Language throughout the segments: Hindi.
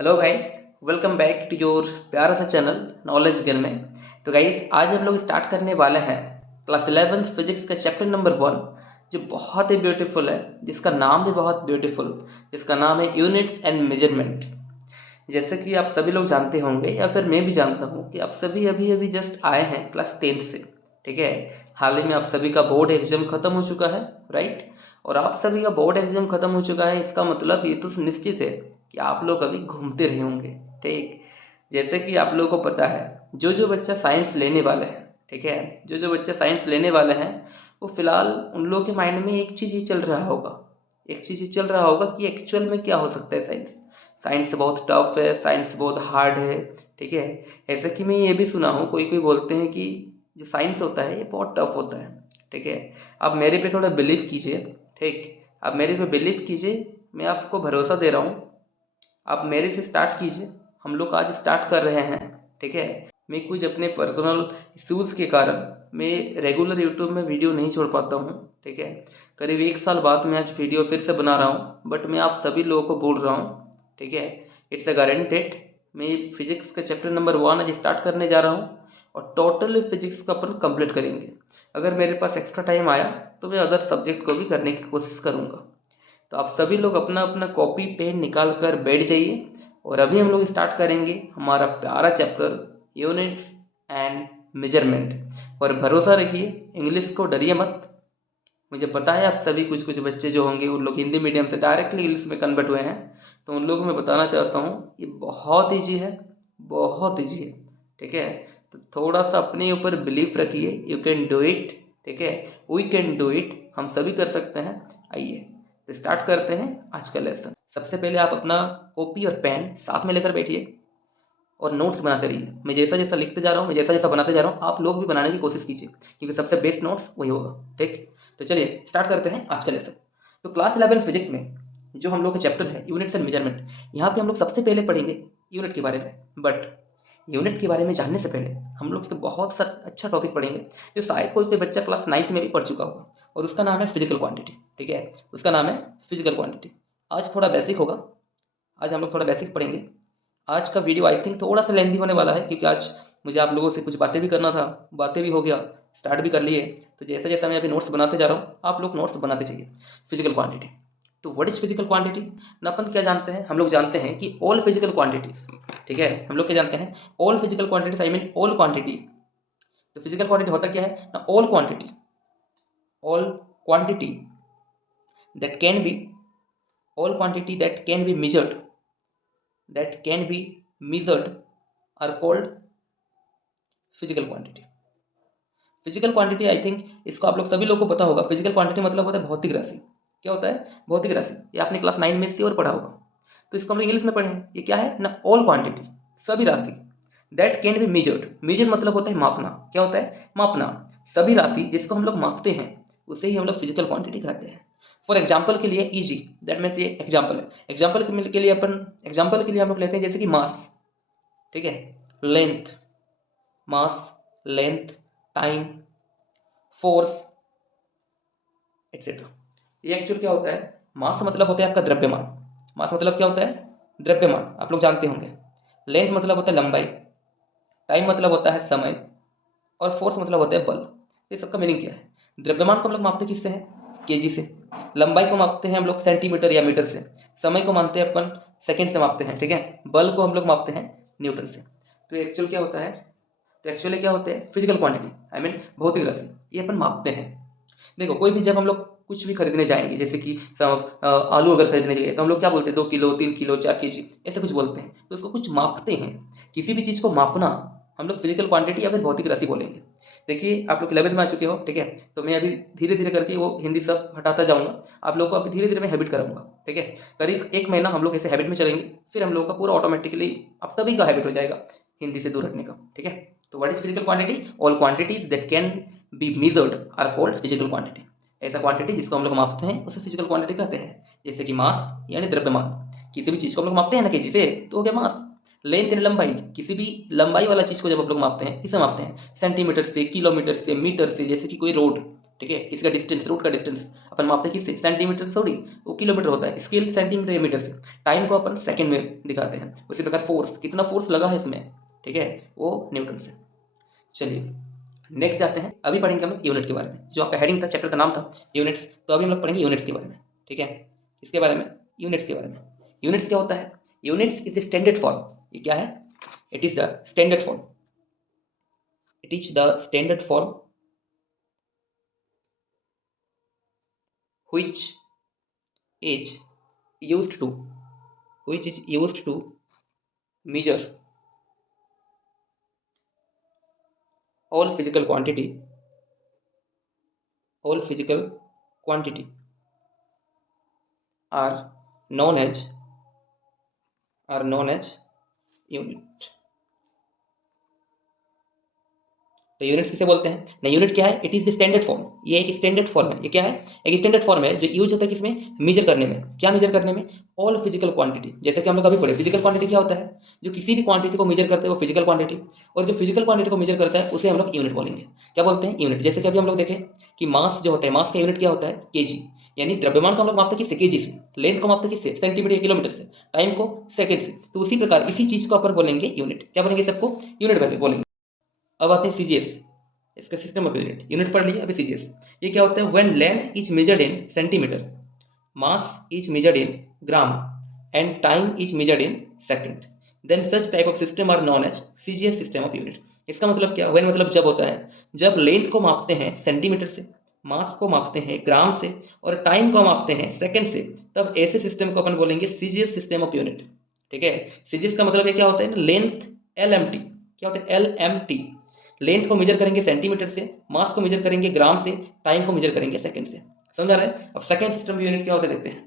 Hello guys, welcome back to your प्यारा सा चैनल नॉलेज गेन में। तो गाइस, आज हम लोग स्टार्ट करने वाले हैं क्लास 11 फिजिक्स का चैप्टर नंबर 1, जो बहुत ही ब्यूटीफुल है, जिसका नाम भी बहुत ब्यूटीफुल, जिसका नाम है यूनिट्स एंड मेजरमेंट। जैसे कि आप सभी लोग जानते होंगे या फिर मैं भी जानता हूँ कि आप सभी अभी अभी जस्ट आए हैं क्लास 10 से। ठीक है, हाल ही में आप सभी का बोर्ड एग्जाम खत्म हो चुका है, राइट। और आप सभी का बोर्ड एग्जाम खत्म हो चुका है, इसका मतलब ये तो निश्चित है कि आप लोग अभी घूमते रहे होंगे। ठीक, जैसे कि आप लोगों को पता है, जो जो बच्चा साइंस लेने वाले हैं, ठीक है, जो जो बच्चा साइंस लेने वाले हैं, वो फिलहाल उन लोगों के माइंड में एक चीज़ ये चल रहा होगा, एक चीज़ ये चल रहा होगा कि एक्चुअल में क्या हो सकता है साइंस। साइंस बहुत टफ है, साइंस बहुत हार्ड है। ठीक है, ऐसे कि मैं ये भी सुना हूँ, कोई कोई बोलते हैं कि जो साइंस होता है ये बहुत टफ होता है। ठीक है, आप मेरे पे थोड़ा बिलीव कीजिए। ठीक, आप मेरे पे बिलीव कीजिए, मैं आपको भरोसा दे रहा हूँ, आप मेरे से स्टार्ट कीजिए। हम लोग आज स्टार्ट कर रहे हैं। ठीक है, मैं कुछ अपने पर्सनल इश्यूज़ के कारण मैं रेगुलर यूट्यूब में वीडियो नहीं छोड़ पाता हूँ। ठीक है, करीब 1 साल बाद मैं आज वीडियो फिर से बना रहा हूँ, बट मैं आप सभी लोगों को बोल रहा हूँ, ठीक है, इट्स अ गारंटेड। मैं फिजिक्स का चैप्टर नंबर 1 आज स्टार्ट करने जा रहा हूँ और टोटल फिजिक्स का अपन कंप्लीट करेंगे। अगर मेरे पास एक्स्ट्रा टाइम आया तो मैं अदर सब्जेक्ट को भी करने की कोशिश करूँगा। तो आप सभी लोग अपना अपना कॉपी पेन निकाल कर बैठ जाइए और अभी हम लोग स्टार्ट करेंगे हमारा प्यारा चैप्टर यूनिट्स एंड मेजरमेंट। और भरोसा रखिए, इंग्लिश को डरिए मत। मुझे पता है आप सभी कुछ कुछ बच्चे जो होंगे उन लोग हिंदी मीडियम से डायरेक्टली इंग्लिश में कन्वर्ट हुए हैं, तो उन लोगों को मैं बताना चाहता हूँ ये बहुत ईजी है, बहुत ईजी है। ठीक है, तो थोड़ा सा अपने ऊपर बिलीफ रखिए, यू कैन डू इट। ठीक है, वी कैन डू इट, हम सभी कर सकते हैं। आइए तो स्टार्ट करते हैं आज का लेसन। सबसे पहले आप अपना कॉपी और पेन साथ में लेकर बैठिए और नोट्स बनाते रहिए। मैं जैसा जैसा लिखते जा रहा हूँ, मैं जैसा जैसा बनाते जा रहा हूँ, आप लोग भी बनाने की कोशिश कीजिए, क्योंकि सबसे बेस्ट नोट्स वही होगा। ठीक, तो चलिए स्टार्ट करते हैं आज का लेसन। तो क्लास 11 फिजिक्स में जो हम लोग का चैप्टर है यूनिट्स एंड मेजरमेंट, यहाँ पे हम लोग सबसे पहले पढ़ेंगे यूनिट के बारे में। बट यूनिट के बारे में जानने से पहले हम लोग एक बहुत सा अच्छा टॉपिक पढ़ेंगे, जो शायद कोई कोई बच्चा क्लास 9th में भी पढ़ चुका होगा, और उसका नाम है फिजिकल क्वांटिटी। ठीक है, उसका नाम है फिजिकल क्वांटिटी। आज थोड़ा बेसिक होगा, आज हम लोग थोड़ा बेसिक पढ़ेंगे। आज का वीडियो आई थिंक थोड़ा सा लेंथी होने वाला है, क्योंकि आज मुझे आप लोगों से कुछ बातें भी करना था, बातें भी हो गया, स्टार्ट भी कर लिए। तो जैसा जैसा मैं अभी नोट्स बनाते जा रहा हूँ, आप लोग नोट्स बनाते जाइए। फिजिकल क्वांटिटी, तो व्हाट इज फिजिकल क्वांटिटी ना, अपन क्या जानते हैं, हम लोग जानते हैं कि ऑल फिजिकल क्वांटिटीज। ठीक है, हम लोग क्या जानते हैं, all physical quantities, I mean all quantity. तो फिजिकल क्वांटिटी होता क्या है ना, all quantity, all quantity that can B, all quantity that can be measured, that can be measured are called physical quantity। Physical quantity, I think इसको आप लोग सभी लोग को पता होगा। फिजिकल क्वांटिटी मतलब होता है भौतिक राशि। क्या होता है, भौतिक राशि। ये आपने क्लास 9 में श्योर पढ़ा होगा, तो इसको हम लोग इंग्लिश में पढ़े हैं। ये क्या है ना, ऑल क्वांटिटी, सभी राशि, that can be measured. Measure मतलब होता है मापना। क्या होता है, मापना। सभी राशि जिसको हम लोग मापते हैं उसे ही हम लोग फिजिकल क्वांटिटी कहते हैं। फॉर एग्जाम्पल के लिए ईजी, दैट मीन्स ये एग्जाम्पल है। एग्जाम्पल के लिए अपन, एग्जाम्पल के लिए हम लोग लेते हैं जैसे कि मास। ठीक है, लेंथ, मास, लेंथ, टाइम, फोर्स, एक्सेट्रा। ये एक्चुअल क्या होता है, मास मतलब होता है आपका द्रव्यमान। मास मतलब क्या होता है, द्रव्यमान, आप लोग जानते होंगे। लेंथ मतलब होता है लंबाई, टाइम मतलब होता है समय, और फोर्स मतलब होता है बल। ये सबका मीनिंग क्या है, द्रव्यमान को हम लोग मापते किससे हैं, केजी से। लंबाई को मापते हैं हम लोग सेंटीमीटर या मीटर से। समय को मानते हैं अपन सेकंड से मापते हैं। ठीक है, बल को हम लोग मापते हैं न्यूटन से। तो एक्चुअल क्या होता है, तो एक्चुअली क्या होते हैं फिजिकल क्वांटिटी, आई मीन भौतिक राशि, ये अपन मापते हैं। देखो, कोई भी जब हम लोग कुछ भी खरीदने जाएंगे, जैसे कि आलू अगर खरीदने जाइए, तो हम लोग क्या बोलते हैं, 2 किलो, 3 किलो, 4 केजी, ऐसे कुछ बोलते हैं, तो उसको कुछ मापते हैं। किसी भी चीज़ को मापना हम लोग फिजिकल क्वांटिटी या फिर भौतिक राशि बोलेंगे। देखिए, आप लोग 11th में आ चुके हो। ठीक है, तो मैं अभी धीरे धीरे करके वो हिंदी सब हटाता जाऊंगा, आप लोगों को अभी धीरे धीरे मैं हैबिट कराऊंगा। ठीक है, करीब 1 महीना हम लोग ऐसे हैबिट में चलेंगे, फिर हम लोगों का पूरा ऑटोमेटिकली आप सभी का हैबिट हो जाएगा हिंदी से दूर हटने का। ठीक है, तो what is physical quantity, all quantities that can be measured are called physical quantity. ऐसा क्वांटिटी जिसको हम लोग मापते हैं उसे फिजिकल क्वांटिटी कहते हैं। जैसे कि मास यानी द्रव्यमान, किसी भी चीज़ को हम लोग मापते हैं ना केजी से, तो हो गया मास। लेंथ यानी लंबाई, किसी भी लंबाई वाला चीज़ को जब हम लोग मापते हैं, किसे मापते हैं, सेंटीमीटर से, किलोमीटर से, मीटर से। जैसे कि कोई रोड, ठीक है। किसी का डिस्टेंस, रूट का डिस्टेंस अपन मापते हैं किससे, सेंटीमीटर थोड़ी, वो किलोमीटर होता है, स्केल सेंटीमीटर या मीटर से। टाइम को अपन सेकंड में दिखाते हैं। उसी प्रकार फोर्स, कितना फोर्स लगा है इसमें, ठीक है, वो न्यूटन से। चलिए नेक्स्ट जाते हैं। अभी पढ़ेंगे हम यूनिट के बारे में, जो आपका हेडिंग था, चैप्टर का नाम था यूनिट्स, तो अभी हम लोग पढ़ेंगे यूनिट्स के बारे में, ठीक है। इसके बारे में, यूनिट्स के बारे में। यूनिट्स क्या होता है, units is a standard form. ये क्या है, it is the standard form, it is the standard form which is used to measure all physical quantity are known as unit। तो यूनिट्स किसे बोलते हैं ना, यूनिट क्या है, it is the standard form. ये एक स्टैंडर्ड फॉर्म है। ये क्या है, एक स्टैंडर्ड फॉर्म है जो यूज होता है किसमें, मेजर करने में। क्या मेजर करने में, ऑल फिजिकल क्वांटिटी। जैसे कि हम लोग अभी पढ़े, फिजिकल क्वांटिटी क्या होता है, जो किसी भी क्वांटिटी को मेजर करते हैं वो फिजिकल क्वांटिटी, और जो फिजिकल क्वांटिटी को मेजर करता है उसे हम लोग यूनिट बोलेंगे। क्या बोलते हैं, यूनिट। जैसे कि अभी हम लोग देखें कि मास जो होता है, मास का यूनिट क्या होता है, केजी, यानी द्रव्यमान को हम लोग मापते हैं किससे, केजी से। लेंथ को मापते हैं किससे, सेंटीमीटर या किलोमीटर से। टाइम को सेकंड से। तो उसी प्रकार इसी चीज को अपन बोलेंगे यूनिट। क्या बोलेंगे, सबको यूनिट बोलेंगे। अब आते हैं सीजीएस, इसका सिस्टम ऑफ यूनिट। यूनिट पढ़ लिया, अभी सीजीएस। ये क्या होता है, when length is measured in centimetre, mass is measured in gram and time is measured in second, then such type of system are known as CGS system of unit. इसका मतलब क्या, व्हेन मतलब जब होता है, जब लेंथ को मापते हैं सेंटीमीटर से, मास को मापते हैं ग्राम से, और टाइम को मापते हैं सेकंड से, तब ऐसे सिस्टम को अपन बोलेंगे सीजीएस सिस्टम ऑफ यूनिट, ठीक है। सीजीएस का मतलब ये क्या होता है ना, लेंथ एलएमटी। क्या होता है, एलएमटी। लेंथ को मेजर करेंगे सेंटीमीटर से, मास को मेजर करेंगे ग्राम से, टाइम को मेजर करेंगे सेकंड से। समझ आ रहा है। अब सेकंड सिस्टम ऑफ यूनिट क्या होता है देखते हैं।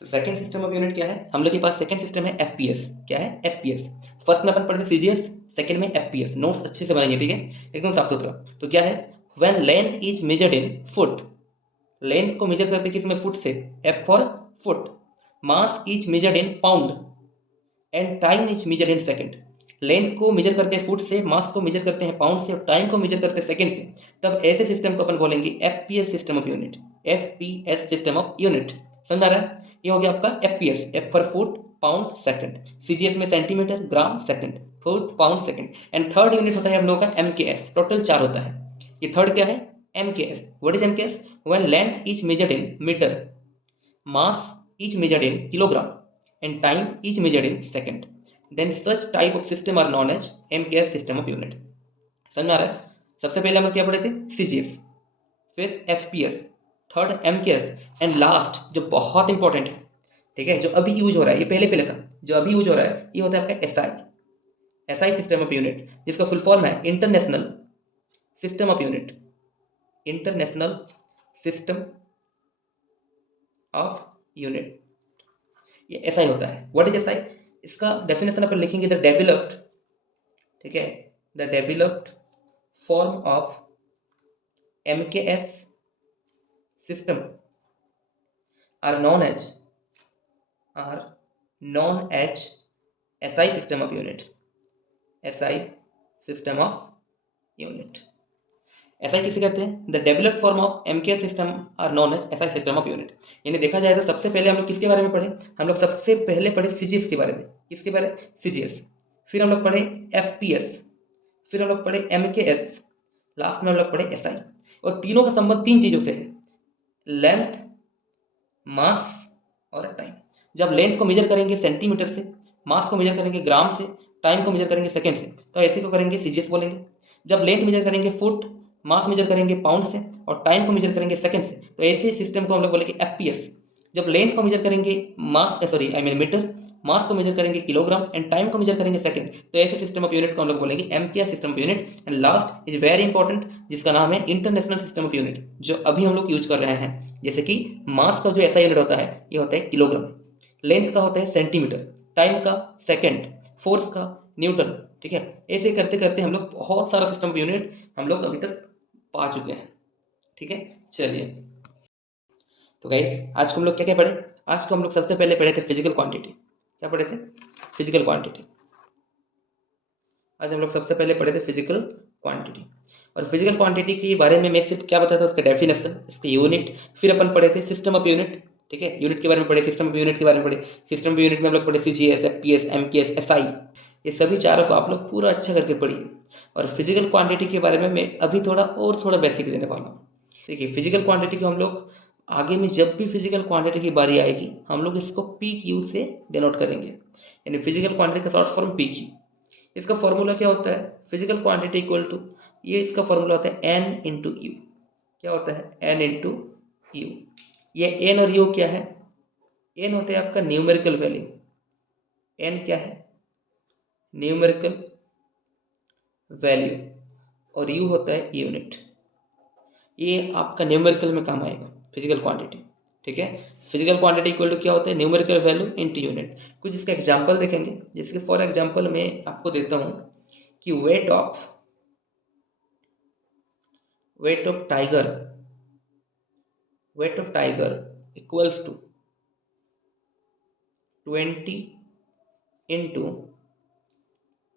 तो सेकंड सिस्टम ऑफ यूनिट क्या है, हम लोग के पास सेकंड सिस्टम है एफपीएस। क्या है, एफपीएस। फर्स्ट में अपन पढ़ते सीजीएस, सेकंड में एफपीएस। नोट्स अच्छे से बनाइए, ठीक है, एकदम साफ सुथरा। तो क्या है, when length is measured in foot, length को मेजर करते किसमें, फुट से, F for foot. Mass is measured in pound and time is measured in second. Length को मेजर करते हैं फुट से, मास को मेजर करते हैं पाउंड से, और टाइम को मेजर करते हैं सेकंड से, तब ऐसे सिस्टम को अपन बोलेंगे FPS system of unit. FPS system of unit. समझ आ रहा है। ये हो गया आपका FPS, F for foot pound second. CGS में centimetre gram second, foot pound second. And third unit होता है हम लोगों का एमकेएस। टोटल 4 होता है। ये थर्ड क्या है, MKS. What is MKS, when length is measured in metre, mass is measured in kilogram and time is measured in second, then such type of system are known as MKS system of unit। समझ में आ रहा है। सबसे पहले हम लोग क्या पढ़े थे, सीजीएस, फिर FPS, third MKS, and last जो बहुत इंपॉर्टेंट है, ठीक है, जो अभी यूज हो रहा है, ये पहले पहले था, जो अभी यूज हो रहा है, ये होता है आपका SI, SI system of unit, जिसका फुल फॉर्म है international system of unit, international system of unit. ये एसआई होता है। व्हाट इज एसआई, इसका डेफिनेशन अपन लिखेंगे, द डेवलप्ड, ठीक है, the developed form of MKS system are known as SI system of unit, SI system of unit. SI किसे कहते हैं, the developed form of MKS system are known as SI system of unit. यानी देखा जाए तो सबसे पहले हम लोग किसके बारे में पढ़े, हम लोग सबसे पहले पढ़े सीजीएस के बारे में। किसके बारे में, सीजीएस। फिर हम लोग पढ़े एफपीएस, फिर हम लोग पढ़े एमकेएस, लास्ट में हम लोग पढ़े एसआई। और तीनों का संबंध 3 चीजों से है, लेंथ, मास और टाइम। जब लेंथ को मेजर करेंगे सेंटीमीटर से, मास को मेजर करेंगे ग्राम से, टाइम को मेजर करेंगे सेकेंड से, तो ऐसे को करेंगे सीजीएस बोलेंगे। जब लेंथ मेजर करेंगे फुट, मास मेजर करेंगे पाउंड से, और टाइम को मेजर करेंगे सेकंड से, तो ऐसे सिस्टम को हम लोग बोलेंगे एफपीएस। जब लेंथ को मेजर करेंगे मीटर, मास को मेजर करेंगे किलोग्राम, एंड टाइम को मेजर करेंगे सेकंड, तो ऐसे सिस्टम ऑफ यूनिट को हम लोग बोलेंगे MKS system of unit. And last is very important, जिसका नाम है इंटरनेशनल सिस्टम ऑफ यूनिट, जो अभी हम लोग यूज कर रहे हैं। जैसे कि मास का जो ऐसा यूनिट होता है, ये होता है किलोग्राम, लेंथ का होता है सेंटीमीटर, टाइम का सेकेंड, फोर्स का न्यूटन, ठीक है। ऐसे करते करते हम लोग बहुत सारा सिस्टम ऑफ यूनिट हम लोग अभी तक पा चुके हैं, ठीक है। चलिए, तो गाइस आज को हम लोग क्या क्या पढ़े, आज को हम लोग सबसे पहले पढ़े थे फिजिकल क्वांटिटी। क्या पढ़े थे, फिजिकल क्वांटिटी। आज हम लोग सबसे पहले पढ़े थे फिजिकल क्वांटिटी। और फिजिकल क्वांटिटी के बारे में मैं सिर्फ क्या बताया था, उसका डेफिनेशन, इसके यूनिट, फिर अपन पढ़े थे सिस्टम ऑफ यूनिट, ठीक है, यूनिट के बारे में पढ़े, सिस्टम ऑफ यूनिट के बारे में पढ़े। सिस्टम ऑफ यूनिट में हम लोग पढ़े CGS, FPS, MKS, SI, ये सभी चारों को आप लोग पूरा अच्छा करके पढ़िए। और फिजिकल क्वांटिटी के बारे में मैं अभी थोड़ा बेसिक देने वाला हूँ। देखिए फिजिकल क्वांटिटी को हम लोग आगे में जब भी फिजिकल क्वांटिटी की बारी आएगी हम लोग इसको PQ से डिनोट करेंगे, यानी फिजिकल क्वांटिटी का शॉर्ट फॉर्म PQ। इसका फॉर्मूला क्या होता है, फिजिकल क्वांटिटी इक्वल टू, ये इसका फॉर्मूला होता है N इंटू यू। क्या होता है, N इंटू यू। ये N और U क्या है, N होता है आपका न्यूमेरिकल वैल्यू, N क्या है, न्यूमेरिकल वैल्यू, और U होता है यूनिट। ये आपका न्यूमेरिकल में काम आएगा फिजिकल क्वांटिटी, ठीक है। फिजिकल क्वांटिटी इक्वल टू क्या होता है, न्यूमेरिकल वैल्यू इंटू यूनिट। कुछ इसका एग्जांपल देखेंगे, जिसके फॉर एग्जांपल मैं आपको देता हूँ कि weight of tiger equals to 20 into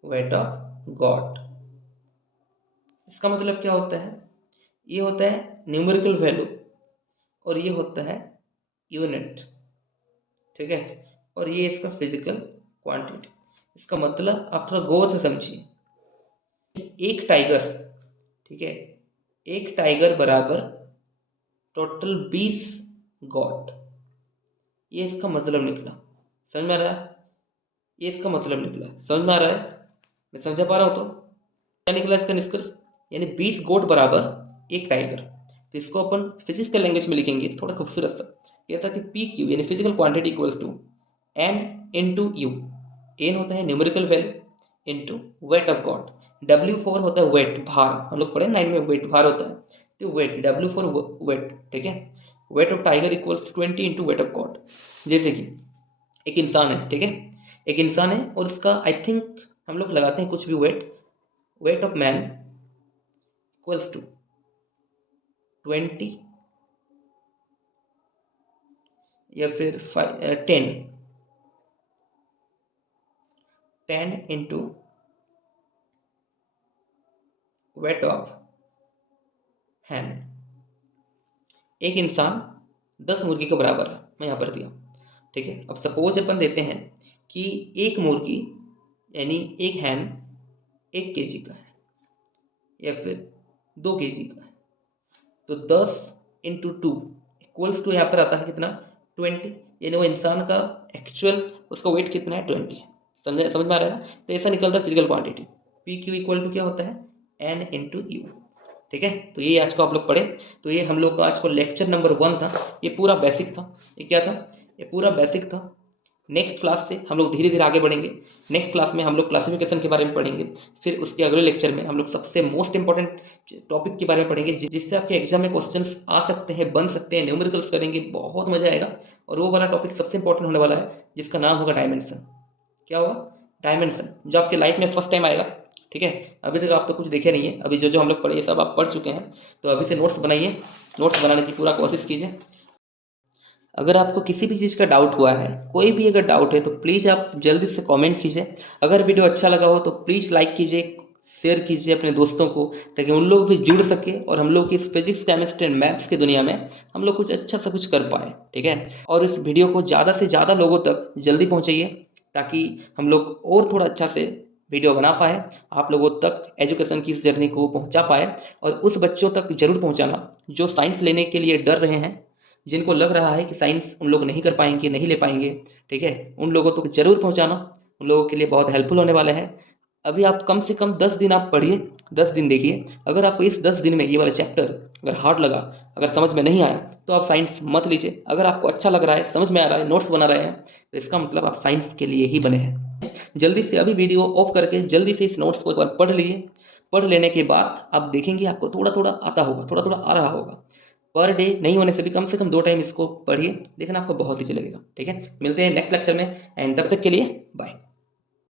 weight of god. इसका मतलब क्या होता है, ये होता है न्यूमेरिकल वैल्यू और ये होता है यूनिट, ठीक है, और ये इसका फिजिकल क्वांटिटी। इसका मतलब आप थोड़ा गौर से समझिए, एक टाइगर, ठीक है, एक टाइगर बराबर टोटल 20 गॉट, ये इसका मतलब निकला। समझ में आ रहा है, ये इसका मतलब निकला, समझ में आ रहा है, मैं समझा पा रहा हूँ। तो क्या निकला इसका निष्कर्ष, यानी 20 गोट बराबर एक टाइगर। तो इसको अपन फिजिक्स के लैंग्वेज में लिखेंगे थोड़ा खूबसूरत सा, ऐसा कि PQ यानी physical quantity equals to N into U. N होता है numerical value into weight of god, W4 होता है वेट, भार, हम लोग पढ़े 9 में वेट भार होता है, तो वेट, W4 वेट, ठीक है। Weight of tiger equals to 20 into weight of god. जैसे कि एक इंसान है, ठीक है, एक इंसान है और उसका आई थिंक हम लोग लगाते हैं कुछ भी weight of man equals to 20 या फिर 10 इंटू वेट ऑफ हैन। एक इंसान 10 मुर्गी के बराबर है, मैं यहाँ पर दिया, ठीक है। अब सपोज अपन देते हैं कि एक मुर्गी यानी एक हैन 1 kg का है या फिर 2 kg का है, तो 10 इंटू 2 इक्वल्स टू यहाँ पर आता है कितना, 20, यानी वो इंसान का एक्चुअल उसका वेट कितना है, 20 है। समझ में आ रहा है ना। तो ऐसा निकलता है physical quantity, PQ equal to क्या होता है, N इंटू यू, ठीक है। तो ये आज को आप लोग पढ़े, तो ये हम लोग का आज को लेक्चर नंबर 1 था, ये पूरा बेसिक था। ये क्या था, ये पूरा बेसिक था। नेक्स्ट क्लास से हम लोग धीरे धीरे आगे बढ़ेंगे। नेक्स्ट क्लास में हम लोग क्लासिफिकेशन के बारे में पढ़ेंगे, फिर उसके अगले लेक्चर में हम लोग सबसे मोस्ट इंपॉर्टेंट टॉपिक के बारे में पढ़ेंगे, जिससे आपके एग्जाम में क्वेश्चंस आ सकते हैं, बन सकते हैं, न्यूमेरिकल्स करेंगे, बहुत मजा आएगा। और वो वाला टॉपिक सबसे इंपॉर्टेंट होने वाला है, जिसका नाम होगा डायमेंशन। क्या होगा, डायमेंशन, जो आपके लाइफ में फर्स्ट टाइम आएगा, ठीक है। अभी तक आप तो कुछ देखे नहीं है, अभी जो हम लोग पढ़े सब आप पढ़ चुके हैं, तो अभी से नोट्स बनाइए, नोट्स बनाने की पूरा कोशिश कीजिए। अगर आपको किसी भी चीज़ का डाउट हुआ है, कोई भी अगर डाउट है, तो प्लीज़ आप जल्दी से कमेंट कीजिए। अगर वीडियो अच्छा लगा हो तो प्लीज़ लाइक कीजिए, शेयर कीजिए अपने दोस्तों को, ताकि उन लोग भी जुड़ सके और हम लोग इस फिजिक्स, केमिस्ट्री एंड मैथ्स की दुनिया में हम लोग कुछ अच्छा सा कुछ कर पाए, ठीक है। और इस वीडियो को ज़्यादा से ज़्यादा लोगों तक जल्दी पहुँचाइए, ताकि हम लोग और थोड़ा अच्छा से वीडियो बना पाए, आप लोगों तक एजुकेशन की इस जर्नी को पहुंचा पाए। और उस बच्चों तक जरूर पहुंचाना जो साइंस लेने के लिए डर रहे हैं, जिनको लग रहा है कि साइंस उन लोग नहीं कर पाएंगे, नहीं ले पाएंगे, ठीक है, उन लोगों तक जरूर पहुंचाना, उन लोगों के लिए बहुत हेल्पफुल होने वाला है। अभी आप कम से कम 10 दिन आप पढ़िए, 10 दिन देखिए। अगर आपको इस 10 दिन में ये वाला चैप्टर अगर हार्ड लगा, अगर समझ में नहीं आया, तो आप साइंस मत लीजिए। अगर आपको अच्छा लग रहा है, समझ में आ रहा है, नोट्स बना रहे हैं, तो इसका मतलब आप साइंस के लिए ही बने हैं। जल्दी से अभी वीडियो ऑफ करके जल्दी से इस नोट्स को एक बार पढ़ लीजिए। पढ़ लेने के बाद आप देखेंगे आपको थोड़ा थोड़ा आता होगा, थोड़ा थोड़ा आ रहा होगा। पर डे नहीं होने से भी कम से कम 2 टाइम इसको पढ़िए, देखना आपको बहुत ही चलेगा, ठीक है। मिलते हैं नेक्स्ट लेक्चर में, एंड तब तक के लिए बाय।